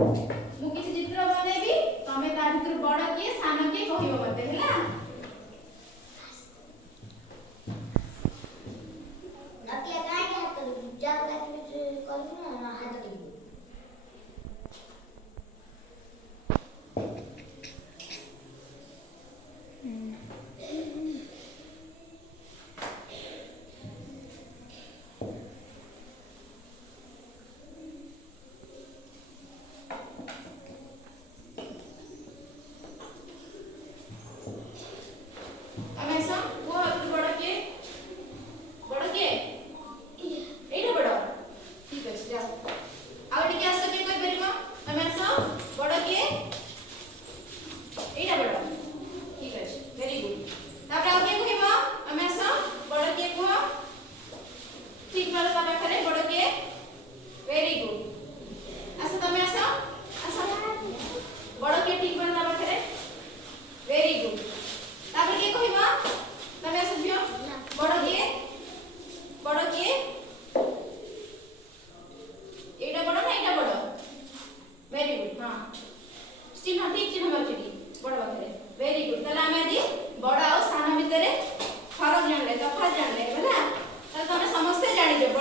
मु किछि चित्र बनेबी तमे ता भितर बड़ किए सान किए कहियो मते हैला। नतिया काहे के हाथ जाऊ लाके करबो ना हाथ के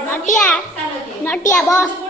नटिया नटिया बस।